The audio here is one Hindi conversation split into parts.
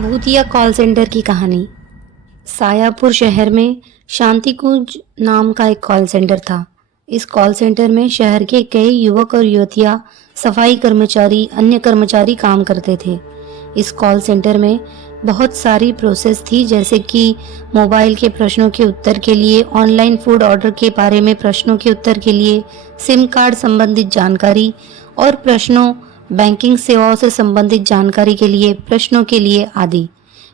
भूतिया कॉल सेंटर की कहानी। सायापुर शहर में शांतिकुंज नाम का एक कॉल सेंटर था। इस कॉल सेंटर में शहर के कई युवक और युवतियां, सफाई कर्मचारी, अन्य कर्मचारी काम करते थे। इस कॉल सेंटर में बहुत सारी प्रोसेस थी, जैसे कि मोबाइल के प्रश्नों के उत्तर के लिए, ऑनलाइन फूड ऑर्डर के बारे में प्रश्नों के उत्तर के लिए, सिम कार्ड संबंधित जानकारी और प्रश्नों, बैंकिंग सेवाओं से संबंधित जानकारी के लिए, प्रश्नों के लिए आदि।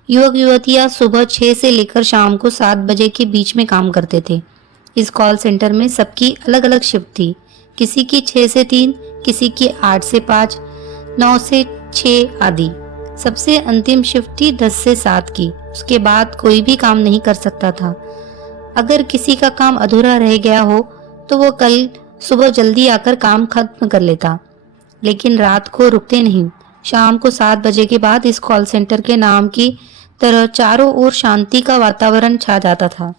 युवक युवतियां सुबह 6 से लेकर शाम को 7 बजे के बीच में काम करते थे। इस कॉल सेंटर में सबकी अलग अलग शिफ्ट थी। किसी की 6 से 3, किसी की 8 से 5, 9 से 6 आदि। सबसे अंतिम शिफ्ट थी 10 से 7 की। उसके बाद कोई भी काम नहीं कर सकता था। अगर किसी का काम अधूरा रह गया हो तो वो कल सुबह जल्दी आकर काम खत्म कर लेता, लेकिन रात को रुकते नहीं। शाम को 7 बजे के बाद इस कॉल सेंटर के नाम की तरह चारों ओर शांति का वातावरण छा जाता था।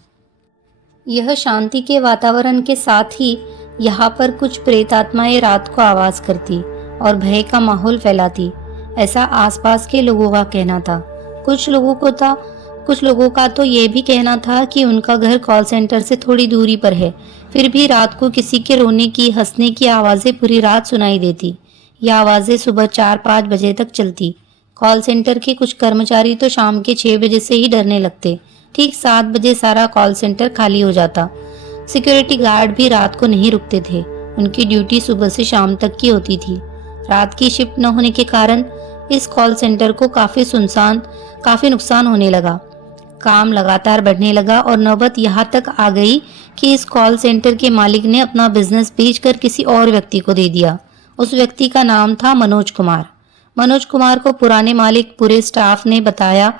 यह शांति के वातावरण के साथ ही यहाँ पर कुछ प्रेत आत्माएं रात को आवाज करती और भय का माहौल फैलाती, ऐसा आसपास के लोगों का कहना था। कुछ लोगों का तो ये भी कहना था कि उनका घर कॉल सेंटर से थोड़ी दूरी पर है, फिर भी रात को किसी के रोने की, हंसने की आवाजें पूरी रात सुनाई देती। यह आवाजें सुबह 4-5 बजे तक चलती। कॉल सेंटर के कुछ कर्मचारी तो शाम के 6 बजे से ही डरने लगते। ठीक 7 बजे सारा कॉल सेंटर खाली हो जाता। सिक्योरिटी गार्ड भी रात को नहीं रुकते थे। उनकी ड्यूटी सुबह से शाम तक की होती थी। रात की शिफ्ट न होने के कारण इस कॉल सेंटर को काफी नुकसान होने लगा। काम लगातार बढ़ने लगा और नौबत यहाँ तक आ गई कि इस कॉल सेंटर के मालिक ने अपना बिजनेस बेचकर किसी और व्यक्ति को दे दिया। उस व्यक्ति का नाम था मनोज कुमार। मनोज कुमार को पुराने मालिक, पूरे स्टाफ ने बताया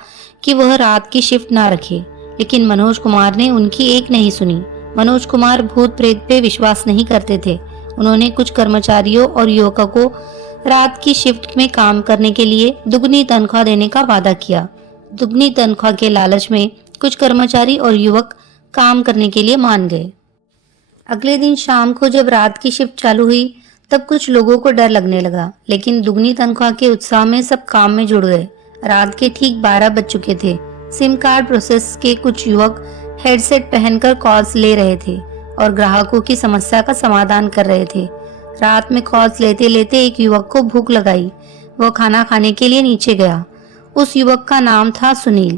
कि वह रात की शिफ्ट ना रखे, लेकिन मनोज कुमार ने उनकी एक नहीं सुनी। मनोज कुमार भूत प्रेत पे विश्वास नहीं करते थे। उन्होंने कुछ कर्मचारियों और युवकों को रात की शिफ्ट में काम करने के लिए दुगनी तनख्वाह देने का वादा किया। दुगनी तनख्वाह के लालच में कुछ कर्मचारी और युवक काम करने के लिए मान गए। अगले दिन शाम को जब रात की शिफ्ट चालू हुई तब कुछ लोगों को डर लगने लगा, लेकिन दुगनी तनख्वाह के उत्साह में सब काम में जुड़ गए। रात के ठीक 12 बज चुके थे। सिम कार्ड प्रोसेस के कुछ युवक हेडसेट पहनकर कॉल्स ले रहे थे और ग्राहकों की समस्या का समाधान कर रहे थे। रात में कॉल्स लेते लेते एक युवक को भूख लगाई। वह खाना खाने के लिए नीचे गया। उस युवक का नाम था सुनील।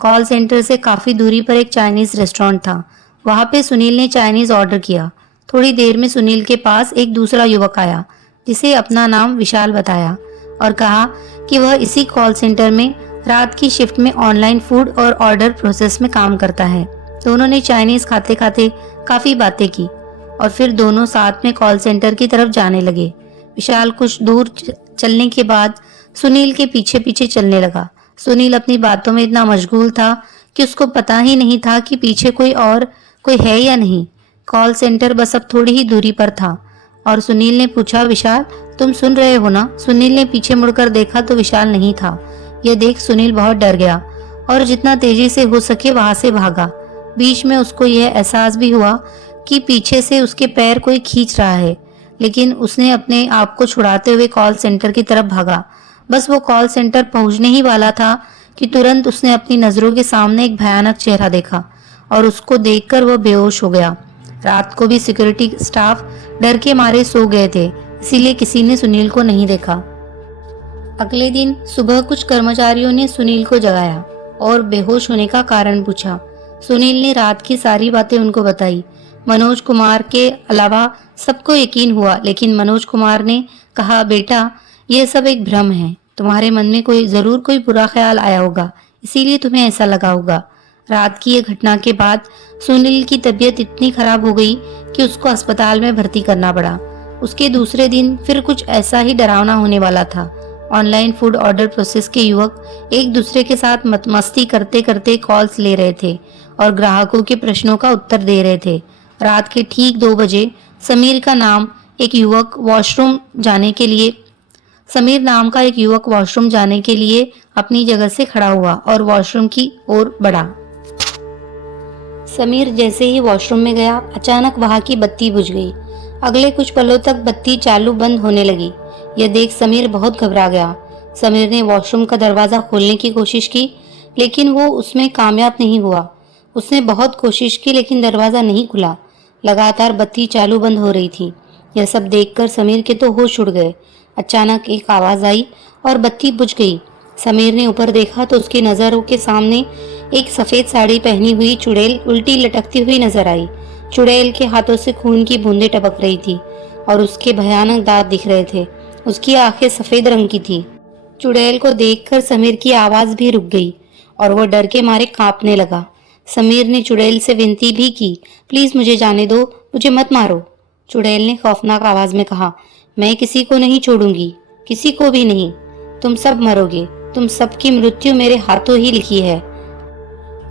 कॉल सेंटर से काफी दूरी पर एक चाइनीज रेस्टोरेंट था। वहां पे सुनील ने चाइनीज ऑर्डर किया। थोड़ी देर में सुनील के पास एक दूसरा युवक आया, जिसे अपना नाम विशाल बताया और कहा कि वह इसी कॉल सेंटर में रात की शिफ्ट में ऑनलाइन फूड और ऑर्डर प्रोसेस में काम करता है। दोनों ने चाइनीज खाते खाते काफी बातें की और फिर दोनों साथ में कॉल सेंटर की तरफ जाने लगे। विशाल कुछ दूर चलने के बाद सुनील के पीछे पीछे चलने लगा। सुनील अपनी बातों में इतना मशगूल था कि उसको पता ही नहीं था कि पीछे कोई है या नहीं। कॉल सेंटर बस अब थोड़ी ही दूरी पर था और सुनील ने पूछा, विशाल तुम सुन रहे हो ना? सुनील ने पीछे मुड़कर देखा तो विशाल नहीं था। यह देख सुनील बहुत डर गया और जितना तेजी से हो सके वहां से भागा। बीच में उसको यह एहसास भी हुआ कि पीछे से उसके पैर कोई खींच रहा है, लेकिन उसने अपने आप को छुड़ाते हुए कॉल सेंटर की तरफ भागा। बस वो कॉल सेंटर पहुंचने ही वाला था कि तुरंत उसने अपनी नजरों के सामने एक भयानक चेहरा देखा और उसको देखकर वह बेहोश हो गया। रात को भी सिक्योरिटी स्टाफ डर के मारे सो गए थे, इसीलिए किसी ने सुनील को नहीं देखा। अगले दिन सुबह कुछ कर्मचारियों ने सुनील को जगाया और बेहोश होने का कारण पूछा। सुनील ने रात की सारी बातें उनको बताई। मनोज कुमार के अलावा सबको यकीन हुआ, लेकिन मनोज कुमार ने कहा, बेटा यह सब एक भ्रम है। तुम्हारे मन में जरूर कोई बुरा ख्याल आया होगा, इसीलिए तुम्हें ऐसा लगा होगा। रात की यह घटना के बाद सुनील की तबीयत इतनी खराब हो गई कि उसको अस्पताल में भर्ती करना पड़ा। उसके दूसरे दिन फिर कुछ ऐसा ही डरावना होने वाला था। ऑनलाइन फूड ऑर्डर प्रोसेस के युवक एक दूसरे के साथ मस्ती करते करते कॉल्स ले रहे थे और ग्राहकों के प्रश्नों का उत्तर दे रहे थे। रात के ठीक 2 बजे समीर का नाम एक युवक वॉशरूम जाने के लिए अपनी जगह से खड़ा हुआ और वॉशरूम की ओर बढ़ा। समीर जैसे ही वॉशरूम में गया, अचानक वहां की बत्ती बुझ गई। अगले कुछ पलों तक बत्ती चालू बंद होने लगी। यह देख समीर बहुत घबरा गया। समीर ने वॉशरूम का दरवाजा खोलने की कोशिश की, लेकिन वो उसमें कामयाब नहीं हुआ। उसने बहुत कोशिश की लेकिन दरवाजा नहीं खुला। लगातार बत्ती चालू बंद हो रही थी। यह सब देखकर समीर के तो होश उड़ गए। अचानक एक आवाज आई और बत्ती बुझ गई। समीर ने ऊपर देखा तो उसकी नजरों के सामने एक सफेद साड़ी पहनी हुई चुड़ैल उल्टी लटकती हुई नजर आई। चुड़ैल के हाथों से खून की बूंदें टपक रही थी और उसके भयानक दांत दिख रहे थे। उसकी आंखें सफेद रंग की थी। चुड़ैल को देखकर समीर की आवाज भी रुक गई और वो डर के मारे कांपने लगा। समीर ने चुड़ैल से विनती भी की, प्लीज मुझे जाने दो, मुझे मत मारो। चुड़ैल ने खौफनाक आवाज में कहा, मैं किसी को नहीं छोड़ूंगी, किसी को भी नहीं। तुम सब मरोगे, तुम सबकी मृत्यु मेरे हाथों ही लिखी है।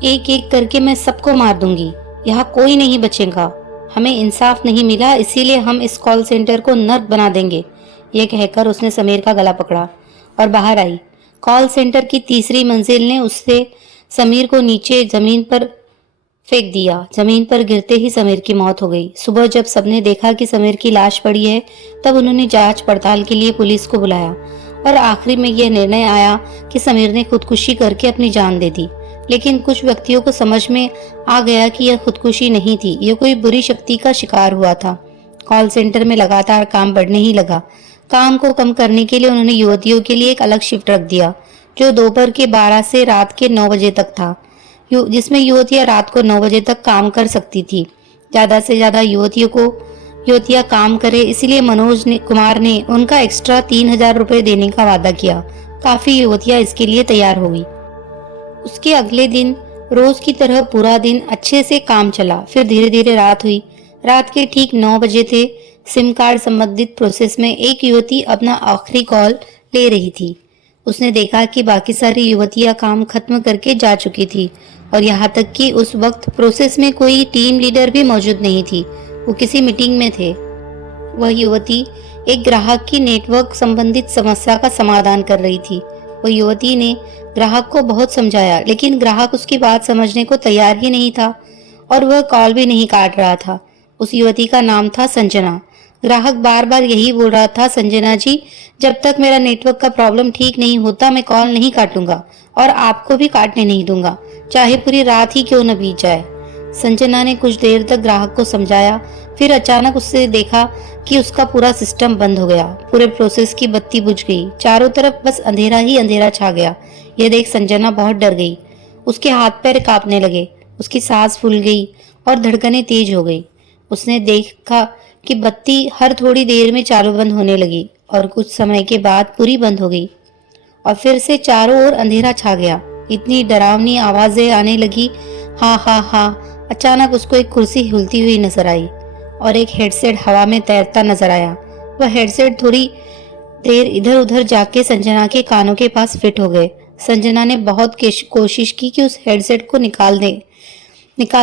एक एक करके मैं सबको मार दूंगी, यहाँ कोई नहीं बचेगा। हमें इंसाफ नहीं मिला, इसीलिए हम इस कॉल सेंटर को नर्क बना देंगे। यह कहकर उसने समीर का गला पकड़ा और बाहर आई। कॉल सेंटर की तीसरी मंजिल ने उससे समीर को नीचे जमीन पर फेंक दिया। जमीन पर गिरते ही समीर की मौत हो गई। सुबह जब सबने देखा कि समीर की लाश पड़ी है, तब उन्होंने जांच पड़ताल के लिए पुलिस को बुलाया और आखिरी में यह निर्णय आया कि समीर ने खुदकुशी करके अपनी जान दे दी। लेकिन कुछ व्यक्तियों को समझ में आ गया कि यह खुदकुशी नहीं थी, यह कोई बुरी शक्ति का शिकार हुआ था। कॉल सेंटर में लगातार काम बढ़ने ही लगा। काम को कम करने के लिए उन्होंने युवतियों के लिए एक अलग शिफ्ट रख दिया, जो दोपहर के 12 से रात के 9 बजे तक था, जिसमें युवतियां रात को 9 बजे तक काम कर सकती थी। ज्यादा से ज्यादा युवतियां काम करे, इसलिए मनोज कुमार ने उनका एक्स्ट्रा 3,000 रुपए देने का वादा किया। काफी युवतियां इसके लिए तैयार हो गई। उसके अगले दिन रोज की तरह पूरा दिन अच्छे से काम चला। फिर धीरे धीरे रात हुई। रात के ठीक 9 बजे थे। सिम कार्ड संबंधित प्रोसेस में एक युवती अपना आखिरी कॉल ले रही थी। उसने देखा कि बाकी सारी युवतियां काम खत्म करके जा चुकी थी और यहाँ तक कि उस वक्त प्रोसेस में कोई टीम लीडर भी मौजूद नहीं थी। वो किसी मीटिंग में थे। वह युवती एक ग्राहक की नेटवर्क संबंधित समस्या का समाधान कर रही थी। वह युवती ने ग्राहक को बहुत समझाया, लेकिन ग्राहक उसकी बात समझने को तैयार ही नहीं था और वह कॉल भी नहीं काट रहा था। उस युवती का नाम था संजना। ग्राहक बार बार यही बोल रहा था, संजना जी, जब तक मेरा नेटवर्क का प्रॉब्लम ठीक नहीं होता मैं कॉल नहीं काटूंगा और आपको भी काटने नहीं दूंगा, चाहे पूरी रात ही क्यों न बीत जाए। संजना ने कुछ देर तक ग्राहक को समझाया, फिर अचानक उससे देखा कि उसका पूरा सिस्टम बंद हो गया। पूरे प्रोसेस की बत्ती बुझ गई। चारों तरफ बस अंधेरा ही अंधेरा छा गया। यह देख संजना बहुत डर गई। उसके हाथ पैर कांपने लगे, उसकी सांस फूल गई और धड़कनें तेज हो गई। उसने देखा कि बत्ती हर थोड़ी देर में चालू बंद होने लगी और कुछ समय के बाद पूरी बंद हो गई और फिर से चारों ओर अंधेरा छा गया। इतनी डरावनी आवाजें आने लगी, हा हा हा। अचानक उसको एक कुर्सी हिलती हुई नजर आई और एक हेडसेट हवा में तैरता नजर आया। वह हेडसेट थोड़ी देर इधर उधर जाके संजना के कानों के पास फिट हो गए। संजना ने बहुत कोशिश की कि उस हेडसेट को निकाल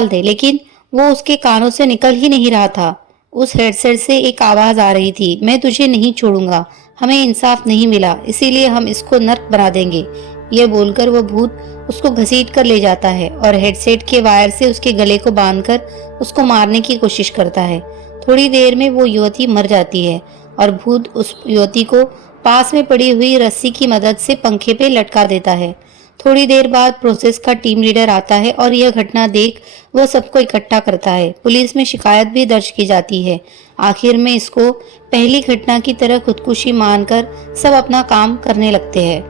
दे, लेकिन वो उसके कानों से निकल ही नहीं रहा था। उस हेडसेट से एक आवाज आ रही थी, मैं तुझे नहीं छोड़ूंगा, हमें इंसाफ नहीं मिला, इसीलिए हम इसको नर्क बना देंगे। यह बोलकर वो भूत उसको घसीट कर ले जाता है और हेडसेट के वायर से उसके गले को बांधकर उसको मारने की कोशिश करता है। थोड़ी देर में वो युवती मर जाती है और भूत उस युवती को पास में पड़ी हुई रस्सी की मदद से पंखे पे लटका देता है। थोड़ी देर बाद प्रोसेस का टीम लीडर आता है और यह घटना देख वह सबको इकट्ठा करता है। पुलिस में शिकायत भी दर्ज की जाती है। आखिर में इसको पहली घटना की तरह खुदकुशी मानकर सब अपना काम करने लगते हैं।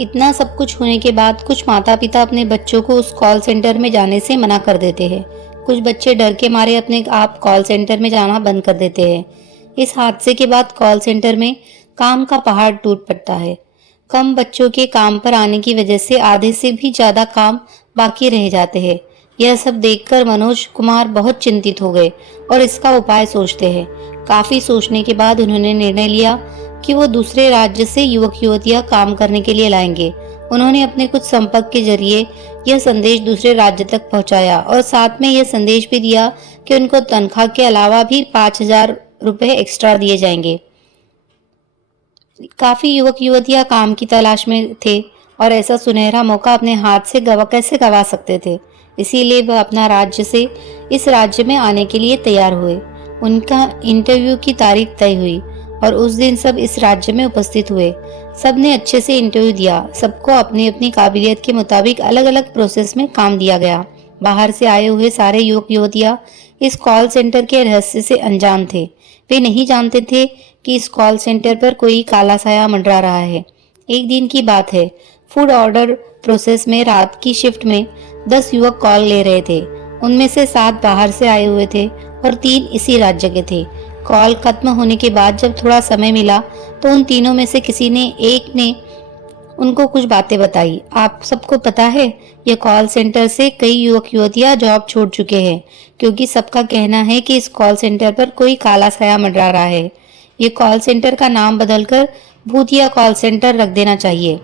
इतना सब कुछ होने के बाद कुछ माता पिता अपने बच्चों को उस कॉल सेंटर में जाने से मना कर देते हैं। कुछ बच्चे डर के मारे अपने आप कॉल सेंटर में जाना बंद कर देते हैं। इस हादसे के बाद कॉल सेंटर में काम का पहाड़ टूट पड़ता है। कम बच्चों के काम पर आने की वजह से आधे से भी ज्यादा काम बाकी रह जाते हैं। यह सब देखकर मनोज कुमार बहुत चिंतित हो गए और इसका उपाय सोचते हैं। काफी सोचने के बाद उन्होंने निर्णय लिया कि वो दूसरे राज्य से युवक युवतियां काम करने के लिए लाएंगे। उन्होंने अपने कुछ संपर्क के जरिए यह संदेश दूसरे राज्य तक पहुंचाया और साथ में यह संदेश भी दिया कि उनको तनख्वाह के अलावा भी 5,000 रुपए एक्स्ट्रा दिए जाएंगे। काफी युवक युवतियां काम की तलाश में थे और ऐसा सुनहरा मौका अपने हाथ से कैसे गवा सकते थे। इसीलिए वह अपना राज्य से इस राज्य में आने के लिए तैयार हुए। उनका इंटरव्यू की तारीख तय हुई और उस दिन सब इस राज्य में उपस्थित हुए। सब ने अच्छे से इंटरव्यू दिया। सबको अपनी अपनी काबिलियत के मुताबिक अलग अलग प्रोसेस में काम दिया गया। बाहर से आए हुए सारे युवक युवतियां इस कॉल सेंटर के रहस्य से अनजान थे। वे नहीं जानते थे कि इस कॉल सेंटर पर कोई काला साया मंडरा रहा है। एक दिन की बात है, फूड ऑर्डर प्रोसेस में रात की शिफ्ट में 10 युवक कॉल ले रहे थे। उनमें से 7 बाहर से आए हुए थे और 3 इसी राज्य के थे। कॉल खत्म होने के बाद जब थोड़ा समय मिला तो उन तीनों में से किसी ने एक ने उनको कुछ बातें बताई। आप सबको पता है, ये कॉल सेंटर से कई युवक युवतियां जॉब छोड़ चुके हैं क्योंकि सबका कहना है कि इस कॉल सेंटर पर कोई काला साया मंडरा रहा है। ये कॉल सेंटर का नाम बदलकर भूतिया कॉल सेंटर रख देना चाहिए।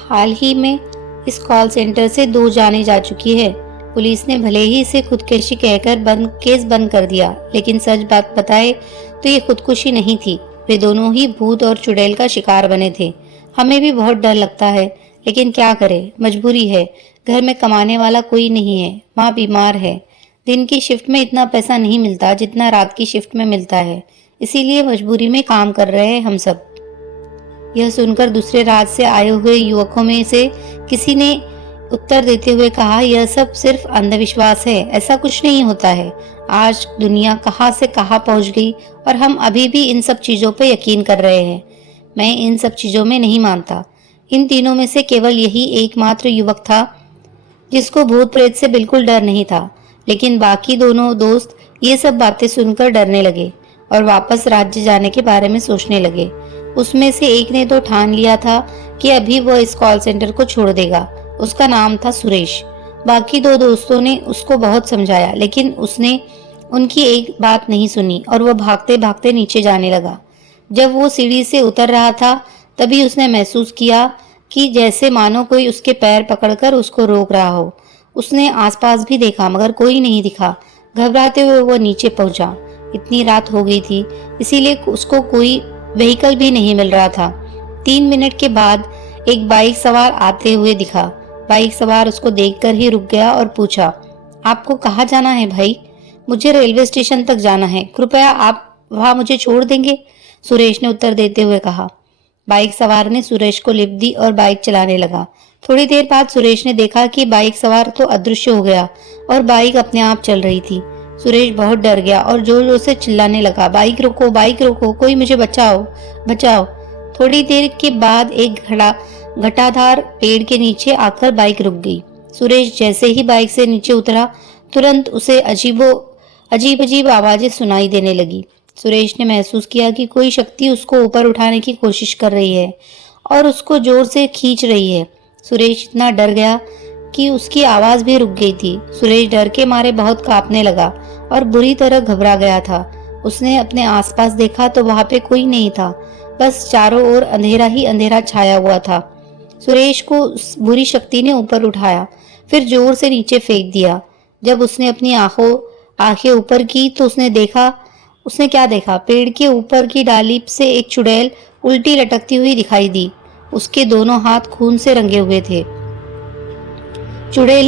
हाल ही में इस कॉल सेंटर से 2 जाने जा चुकी है। पुलिस ने भले ही इसे खुदकुशी कहकर केस बंद कर दिया, लेकिन सच बात बताए तो ये खुदकुशी नहीं थी। वे दोनों ही भूत और चुड़ैल का शिकार बने थे। हमें भी बहुत डर लगता है, लेकिन क्या करें, मजबूरी है। घर में कमाने वाला कोई नहीं है, माँ बीमार है। दिन की शिफ्ट में इतना पैसा नहीं मिलता जितना रात की शिफ्ट में मिलता है, इसीलिए मजबूरी में काम कर रहे हैं हम सब। यह सुनकर दूसरे राज्य से आए हुए युवकों में से किसी ने उत्तर देते हुए कहा, यह सब सिर्फ अंधविश्वास है, ऐसा कुछ नहीं होता है। आज दुनिया कहाँ से कहाँ पहुंच गई और हम अभी भी इन सब चीजों पर यकीन कर रहे हैं। मैं इन सब चीजों में नहीं मानता। इन तीनों में से केवल यही एकमात्र युवक था जिसको भूत प्रेत से बिल्कुल डर नहीं था, लेकिन बाकी दोनों दोस्त ये सब बातें सुनकर डरने लगे और वापस राज्य जाने के बारे में सोचने लगे। उसमें से एक ने तो ठान लिया था कि अभी वह इस कॉल सेंटर को छोड़ देगा। उसका नाम था सुरेश। बाकी 2 दोस्तों ने उसको बहुत समझाया, लेकिन उसने उनकी एक बात नहीं सुनी और वह भागते भागते नीचे जाने लगा। जब वो सीढ़ी से उतर रहा था तभी उसने महसूस किया कि जैसे मानो कोई उसके पैर पकड़कर उसको रोक रहा हो। उसने आसपास भी देखा मगर कोई नहीं दिखा। घबराते हुए वो नीचे पहुंचा। इतनी रात हो गई थी, इसीलिए उसको कोई व्हीकल भी नहीं मिल रहा था। 3 मिनट के बाद एक बाइक सवार आते हुए दिखा। बाइक सवार उसको देखकर ही रुक गया और पूछा, आपको कहाँ जाना है भाई? मुझे रेलवे स्टेशन तक जाना है, कृपया आप वहाँ मुझे छोड़ देंगे? सुरेश ने उत्तर देते हुए कहा। बाइक सवार ने सुरेश को लिफ्ट दी और बाइक चलाने लगा। थोड़ी देर बाद सुरेश ने देखा कि बाइक सवार तो अदृश्य हो गया और बाइक अपने आप चल रही थी। सुरेश बहुत डर गया और जोर जोर से चिल्लाने लगा, बाइक रोको, कोई मुझे बचाओ, बचाओ। थोड़ी देर के बाद एक घटाधार पेड़ के नीचे आकर बाइक रुक गई। सुरेश जैसे ही बाइक से नीचे उतरा, तुरंत उसे अजीब अजीब आवाजें सुनाई देने लगी। सुरेश ने महसूस किया कि कोई शक्ति उसको ऊपर उठाने की कोशिश कर रही है और उसको जोर से खींच रही है। सुरेश इतना डर गया कि उसकी आवाज भी रुक गई थी। सुरेश डर के मारे बहुत कांपने लगा और बुरी तरह घबरा गया था। उसने अपने आसपास देखा तो वहां पे कोई नहीं था, बस चारों ओर अंधेरा ही अंधेरा छाया हुआ था। सुरेश को उस बुरी शक्ति ने ऊपर उठाया, फिर जोर से नीचे फेंक दिया। जब उसने अपनी आंखें ऊपर की तो उसने क्या देखा? पेड़ के ऊपर की डाली से एक चुड़ैल उल्टी लटकती हुई दिखाई दी। उसके दोनों हाथ खून से रंगे हुए थे। चुड़ैल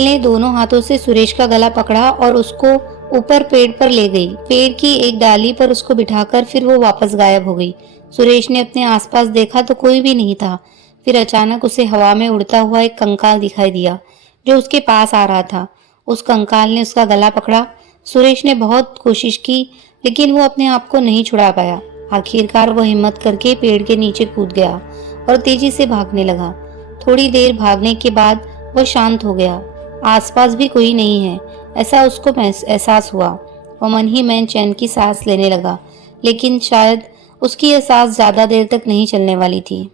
ने दोनों हाथों से सुरेश का गला पकड़ा और उसको ऊपर पेड़ पर ले गई। पेड़ की एक डाली पर उसको बिठाकर फिर वो वापस गायब हो गई। सुरेश ने अपने आसपास देखा तो कोई भी नहीं था। फिर अचानक उसे हवा में उड़ता हुआ एक कंकाल दिखाई दिया जो उसके पास आ रहा था। उस कंकाल ने उसका गला पकड़ा। सुरेश ने बहुत कोशिश की, लेकिन वो अपने आप को नहीं छुड़ा पाया। आखिरकार वो हिम्मत करके पेड़ के नीचे कूद गया और तेजी से भागने लगा। थोड़ी देर भागने के बाद वो शांत हो गया। आसपास भी कोई नहीं है, ऐसा उसको एहसास हुआ। वो मन ही मन चैन की सांस लेने लगा, लेकिन शायद उसकी यह सांस ज्यादा देर तक नहीं चलने वाली थी।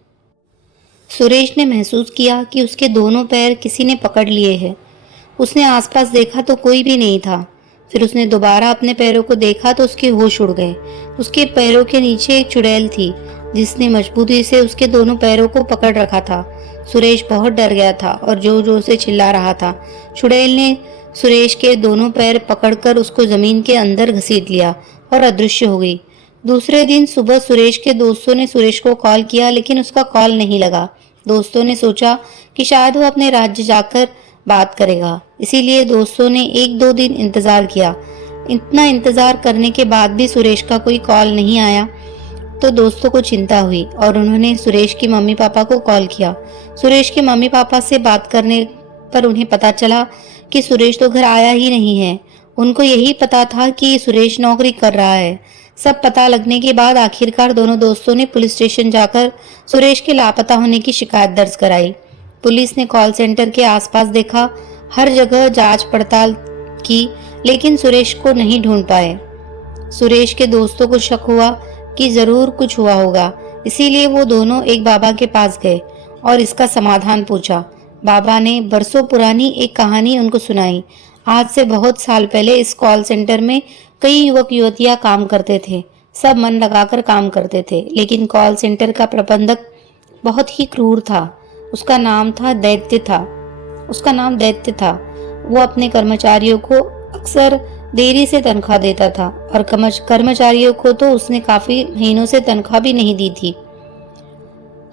सुरेश ने महसूस किया कि उसके दोनों पैर किसी ने पकड़ लिए हैं। उसने आसपास देखा तो कोई भी नहीं था। फिर उसने दोबारा अपने पैरों को देखा तो उसके होश उड़ गए। उसके पैरों के नीचे एक चुड़ैल थी जिसने मजबूती से उसके दोनों पैरों को पकड़ रखा था। सुरेश बहुत डर गया था और जोर जोर से चिल्ला रहा था। चुड़ैल ने सुरेश के दोनों पैर पकड़कर उसको जमीन के अंदर घसीट लिया और अदृश्य हो गई। दूसरे दिन सुबह सुरेश के दोस्तों ने सुरेश को कॉल किया, लेकिन उसका कॉल नहीं लगा। दोस्तों ने सोचा कि शायद वो अपने राज्य जाकर बात करेगा, इसीलिए दोस्तों ने 1-2 दिन इंतजार किया। इतना इंतजार करने के बाद भी सुरेश का कोई कॉल नहीं आया तो दोस्तों को चिंता हुई और उन्होंने सुरेश की मम्मी पापा को कॉल किया। सुरेश के मम्मी पापा से बात करने पर उन्हें पता चला कि सुरेश तो घर आया ही नहीं है। उनको यही पता था कि सुरेश नौकरी कर रहा है। सब पता लगने के बाद आखिरकार दोनों दोस्तों ने पुलिस स्टेशन जाकर सुरेश के लापता होने की शिकायत दर्ज कराई। पुलिस ने कॉल सेंटर के आसपास देखा, हर जगह जांच पड़ताल की, लेकिन सुरेश को नहीं ढूंढ पाए। सुरेश के दोस्तों को शक हुआ कि जरूर कुछ हुआ होगा, इसीलिए वो दोनों एक बाबा के पास गए और इसका समाधान पूछा। बाबा ने बरसों पुरानी एक कहानी उनको सुनाई। आज से बहुत साल पहले इस कॉल सेंटर में कई युवक युवतियां काम करते थे। सब मन लगाकर काम करते थे, लेकिन कॉल सेंटर का प्रबंधक बहुत ही क्रूर था। उसका नाम दैत्य था। वो अपने कर्मचारियों को अक्सर देरी से तनख्वाह देता था और कर्मचारियों को तो उसने काफी महीनों से तनख्वाह भी नहीं दी थी।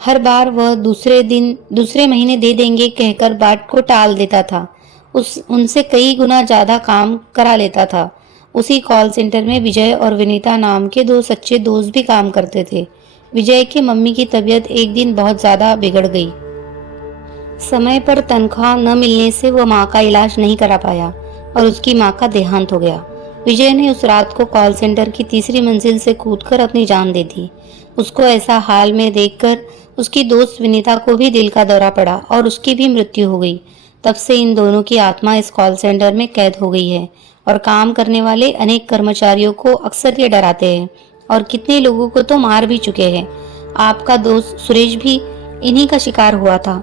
हर बार वह दूसरे महीने दे देंगे कहकर बात को टाल देता था। उनसे कई गुना ज्यादा काम करा लेता था। उसी कॉल सेंटर में विजय और विनीता नाम के दो सच्चे दोस्त भी काम करते थे। विजय की मम्मी की तबीयत एक दिन बहुत ज्यादा बिगड़ गई। समय पर तनख्वाह न मिलने से वह माँ का इलाज नहीं करा पाया और उसकी माँ का देहांत हो गया। विजय ने उस रात को कॉल सेंटर की तीसरी मंजिल से कूदकर अपनी जान दे दी। उसको ऐसा हाल में देखकर उसकी दोस्त विनीता को भी दिल का दौरा पड़ा और उसकी भी मृत्यु हो गई। तब से इन दोनों की आत्मा इस कॉल सेंटर में कैद हो गई है और काम करने वाले अनेक कर्मचारियों को अक्सर ये डराते हैं और कितने लोगों को तो मार भी चुके हैं। आपका दोस्त सुरेश भी इन्हीं का शिकार हुआ था।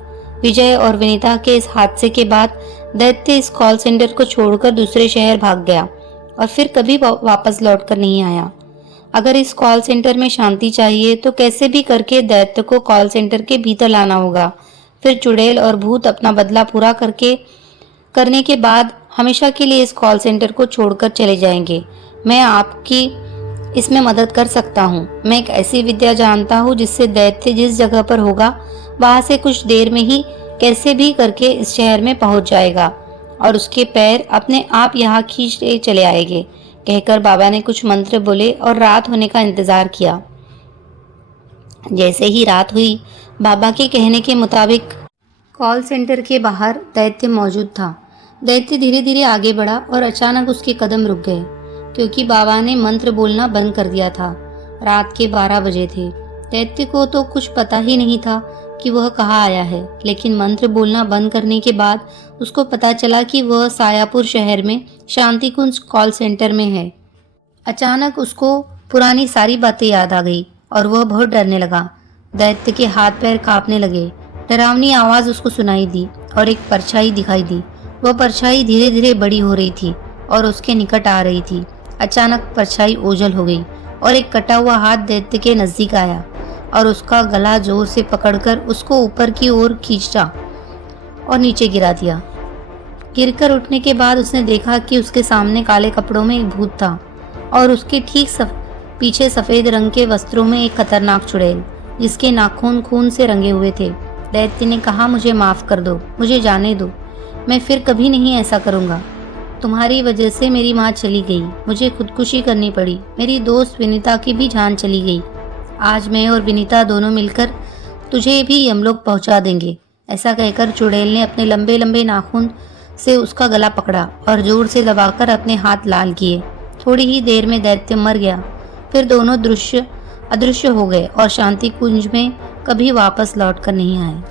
विजय और विनीता के इस हादसे के बाद दैत्य इस कॉल सेंटर को छोड़कर दूसरे शहर भाग गया और फिर कभी वापस लौटकर नहीं आया। अगर इस कॉल सेंटर में शांति चाहिए तो कैसे भी करके दैत्य को कॉल सेंटर के भीतर लाना होगा। फिर चुड़ैल और भूत अपना बदला पूरा करने के बाद हमेशा के लिए इस कॉल सेंटर को छोड़कर चले जाएंगे। मैं आपकी इसमें मदद कर सकता हूँ। मैं एक ऐसी विद्या जानता हूँ जिससे दैत्य जिस जगह पर होगा वहां से कुछ देर में ही कैसे भी करके इस शहर में पहुंच जाएगा और उसके पैर अपने आप यहाँ खींचते चले आएंगे, कहकर बाबा ने कुछ मंत्र बोले और रात होने का इंतजार किया। जैसे ही रात हुई, बाबा के कहने के मुताबिक कॉल सेंटर के बाहर दैत्य मौजूद था। दैत्य धीरे धीरे आगे बढ़ा और अचानक उसके कदम रुक गए, क्योंकि बाबा ने मंत्र बोलना बंद कर दिया था। रात के 12 बजे थे। दैत्य को तो कुछ पता ही नहीं था कि वह कहाँ आया है, लेकिन मंत्र बोलना बंद करने के बाद उसको पता चला कि वह सायापुर शहर में शांति कुंज कॉल सेंटर में है। अचानक उसको पुरानी सारी बातें याद आ गई और वह बहुत डरने लगा। दैत्य के हाथ पैर कांपने लगे। डरावनी आवाज उसको सुनाई दी और एक परछाई दिखाई दी। वह परछाई धीरे धीरे बड़ी हो रही थी और उसके निकट आ रही थी। अचानक परछाई ओझल हो गई और एक कटा हुआ हाथ दैत्य के नजदीक आया और उसका गला जोर से पकड़कर उसको ऊपर की ओर खींचा और नीचे गिरा दिया। गिरकर उठने के बाद उसने देखा कि उसके सामने काले कपड़ों में एक भूत था और उसके ठीक पीछे सफेद रंग के वस्त्रों में एक खतरनाक चुड़ैल, जिसके नाखून खून से रंगे हुए थे। दैत्य ने कहा, मुझे माफ कर दो, मुझे जाने दो, मैं फिर कभी नहीं ऐसा करूंगा। तुम्हारी वजह से मेरी माँ चली गई, मुझे खुदकुशी करनी पड़ी, मेरी दोस्त विनीता की भी जान चली गई। आज मैं और विनीता दोनों मिलकर तुझे भी यमलोक पहुंचा देंगे। ऐसा कहकर चुड़ैल ने अपने लंबे लंबे नाखून से उसका गला पकड़ा और जोर से दबाकर अपने हाथ लाल किए। थोड़ी ही देर में दैत्य मर गया। फिर दोनों अदृश्य हो गए और शांति कुंज में कभी वापस लौटकर नहीं आए।